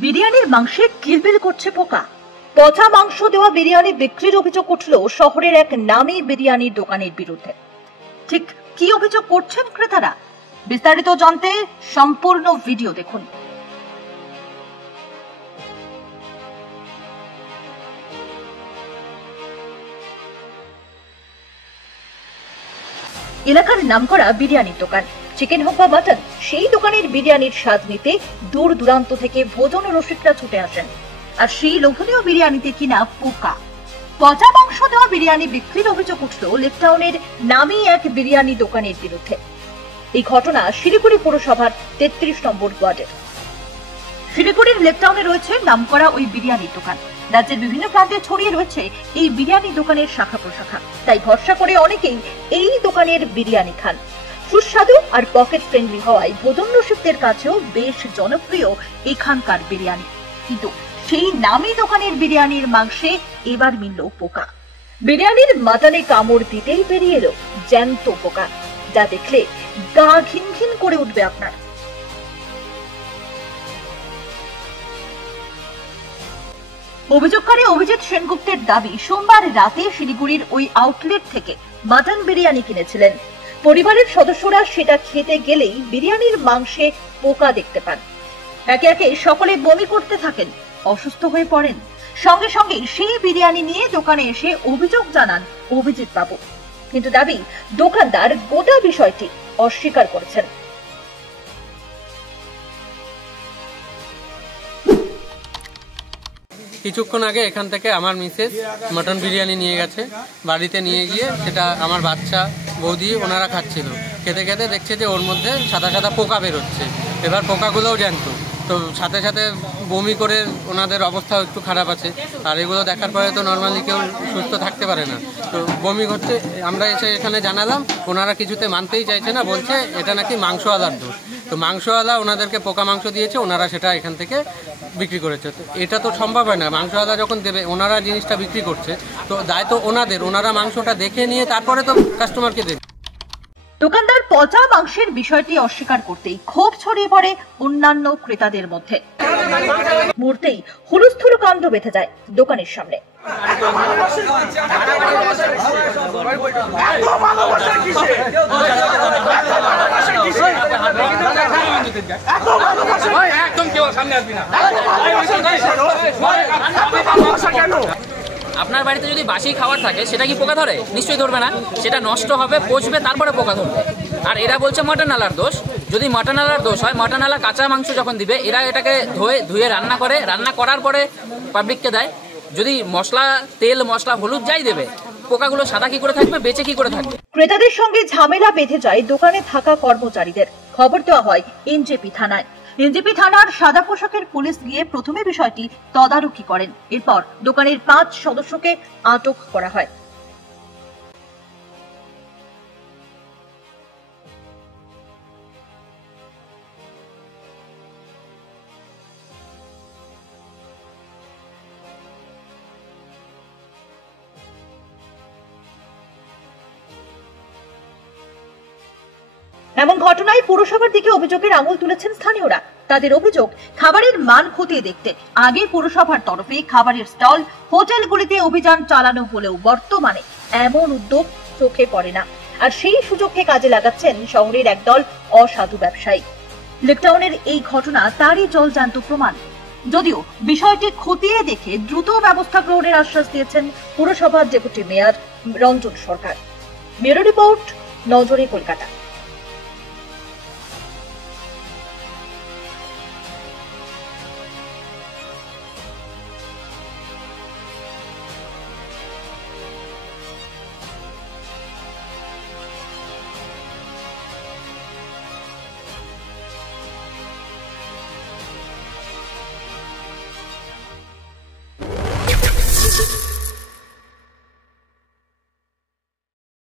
বিরিয়ানির মাংসে কিলবিল করছে পোকা। পচা মাংস দেওয়া বিরিয়ানি বিক্রির অভিযোগ উঠল শহরের এক নামী বিরিয়ানির দোকানের বিরুদ্ধে। ঠিক কি অভিযোগ করছেন ক্রেতারা, বিস্তারিত জানতে সম্পূর্ণ ভিডিও দেখুন। এলাকার নামকরা বিরিয়ানির দোকান, চিকেন হোক বা মাটন, সেই দোকানের বিরিয়ানির স্বাদ নিতে দূর দূরান্ত থেকে ভোজন রসিকরা ছুটে আসেন। আর সেই লোভনীয় বিরিয়ানিতে কিনা পোকা। পচা মাংস দেওয়া বিরিয়ানি বিক্রির অভিযোগ উঠল লেকটাউনের নামী এক বিরিয়ানি দোকানের বিরুদ্ধে। এই ঘটনা শিলিগুড়ি পৌরসভার 33 নম্বর ওয়ার্ডের। শিলিগুড়ির লেকটাউনে রয়েছে নামকরা ওই বিরিয়ানির দোকান। রাজ্যের বিভিন্ন প্রান্তে ছড়িয়ে রয়েছে এই বিরিয়ানি দোকানের শাখা প্রশাখা। তাই ভরসা করে অনেকেই এই দোকানের বিরিয়ানি খান। সুস্বাদু আর পকেট ফ্রেন্ডলি হওয়ায় ভোজন রসিকদের কাছেও বেশ জনপ্রিয় এখানকার বিরিয়ানি। কিন্তু সেই নামী দোকানের বিরিয়ানির মাংসে এবার মিলল পোকা। বিরিয়ানির মাটনে কামড় দিতেই বেরিয়ে এলো জ্যান্ত পোকা, যা দেখলে গা ঘিন ঘিন করে উঠবে আপনার। অভিযোগকারী অভিজিৎ সেনগুপ্তের দাবি, সোমবার রাতে শিলিগুড়ির ওই আউটলেট থেকে মাটন বিরিয়ানি কিনেছিলেন। পরিবারের সদস্যরা সেটা খেতে গেলেই বিরিয়ানির মাংসে পোকা দেখতে পান। একে একে সকলে বমি করতে থাকেন, অসুস্থ হয়ে পড়েন। সঙ্গে সঙ্গে সেই বিরিয়ানি নিয়ে দোকানে এসে অভিযোগ জানান অভিজিৎ বাবু। কিন্তু দাবি, দোকানদার গোটা বিষয়টি অস্বীকার করেছেন। কিছুক্ষণ আগে এখান থেকে আমার মিসেস মটন বিরিয়ানি নিয়ে গেছে, বাড়িতে নিয়ে গিয়ে সেটা আমার বাচ্চা বৌদি ওনারা খাচ্ছিল। খেতে খেতে দেখছে যে ওর মধ্যে সাদা সাদা পোকা বেরোচ্ছে। এবার পোকাগুলোও জ্যান্ত, তো সাথে সাথে বমি করে ওনাদের অবস্থা একটু খারাপ আছে। আর এগুলো দেখার পরে তো নর্মালি কেউ সুস্থ থাকতে পারে না, তো বমি হচ্ছে। আমরা এসে এখানে জানালাম, ওনারা কিছুতে মানতেই চাইছে না, বলছে এটা নাকি মাংসওয়ালার দোষ। তো মাংসওয়ালা ওনাদেরকে পোকা মাংস দিয়েছে, ওনারা সেটা এখান থেকে বিক্রি করেছে। তো এটা তো সম্ভব হয় না, মাংসওয়ালা যখন দেবে, ওনারা জিনিসটা বিক্রি করছে, তো দায় তো ওনাদের। ওনারা মাংসটা দেখে নিয়ে তারপরে তো কাস্টমারকে দেবে। দোকানদার পচা মাংসের বিষয়টি অস্বীকার করতেই ক্ষোভ ছড়িয়ে পড়ে অন্যান্য ক্রেতাদের মধ্যে। মুহূর্তেই হুলস্থুল কাণ্ড বেঁধে যায় দোকানের সামনে। আপনার বাড়িতে যদি বাসি খাবার থাকে, সেটা কি পোকা ধরে? নিশ্চয়ই ধরবে না, সেটা নষ্ট হবে, পচবে, তারপরে পোকা ধরবে। আর এরা বলছে মটনওয়ালার দোষ। যদি মটনওয়ালার দোষ হয়, মটনওয়ালা কাঁচা মাংস যখন দিবে, এরা এটাকে ধুয়ে রান্না করে, রান্না করার পরে পাবলিককে দেয়। যদি মশলা, তেল, মশলা, হলুদ যাই দেবে, পোকাগুলো সাদা কি করে থাকবে, বেঁচে কি করে থাকবে? ক্রেতাদের সঙ্গে ঝামেলা বেঁধে যায় দোকানে থাকা কর্মচারীদের। খবর দেওয়া হয় এনজেপি থানায়। এনজেপি থানার সাদা পোশাকের পুলিশ গিয়ে প্রথমে বিষয়টি তদারকি করেন। এরপর দোকানের 5 সদস্যকে আটক করা হয়। এমন ঘটনায় পুরসভার দিকে অভিযোগের আঙুল তুলেছেন স্থানীয়রা। তাদের অভিযোগ, খাবারের মান খতিয়ে দেখতে আগে পুরসভার তরফে খাবারের স্টল, হোটেলগুলিতে অভিযান চালানো হলেও বর্তমানে এমন উদ্যোগ চোখে পড়ে না। আর সেই সুযোগকে কাজে লাগাচ্ছেন শহরের একদল অসাধু ব্যবসায়ী। লেকটাউনের এই ঘটনা তারই জলজান্ত প্রমাণ। যদিও বিষয়টি খতিয়ে দেখে দ্রুত ব্যবস্থা গ্রহণের আশ্বাস দিয়েছেন পুরসভার ডেপুটি মেয়র রঞ্জন সরকার। ব্যুরো রিপোর্ট, নজরে কলকাতা।